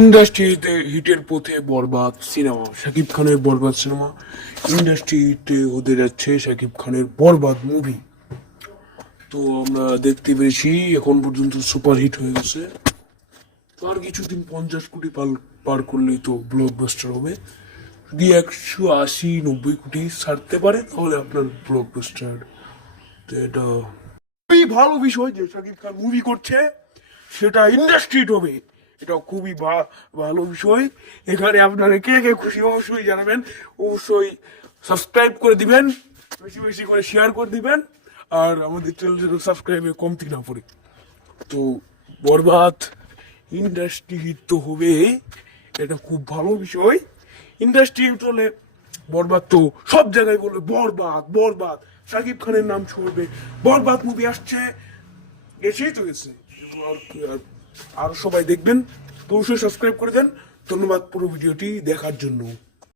ইন্ডাস্ট্রিতে হিটের পথে বরবাদ সিনেমা, শাকিব খানের বরবাদ সিনেমা, ইন্ডাস্ট্রিতে হতে যাচ্ছে শাকিব খানের বরবাদ মুভি তো আমরা দেখতে পেরেছি, এখন পর্যন্ত সুপার হিট হয়ে গেছে। আর কিছুদিন পঞ্চাশ কোটি পার করলেই তো ব্লকবাস্টার হবে। যদি একশো আশি, নব্বই কোটি ছাড়তে পারে, তাহলে আপনার ব্লকবাস্টার তো এটা খুবই ভালো বিষয় যে শাকিব খান মুভি করছে, সেটা ইন্ডাস্ট্রি হবে। এটা খুবই ভালো বিষয়। এখানে আপনারা কে কে খুশি অবশ্যই জানাবেন। অবশ্যই সাবস্ক্রাইব করে দিবেন, বেশি বেশি করে শেয়ার করে দিবেন, আর আমাদের চ্যানেল সাবস্ক্রাইবে কমতি না পড়ে। তো বরবাদ ইন্ডাস্ট্রি হিট তো হবে এটা খুব ভালো বিষয়। ইন্ডাস্ট্রি হিট হলে বরবাদ তো সব জায়গায় বলবে বরবাদ বরবাদ। শাকিব খানের নাম ছড়বে বরবাদ মুভি আসছে, এসেই তো গেছে। আর- আর সবাই দেখবেন তো অবশ্যই সাবস্ক্রাইব করে দেন। ধন্যবাদ পুরো ভিডিওটি দেখার জন্য।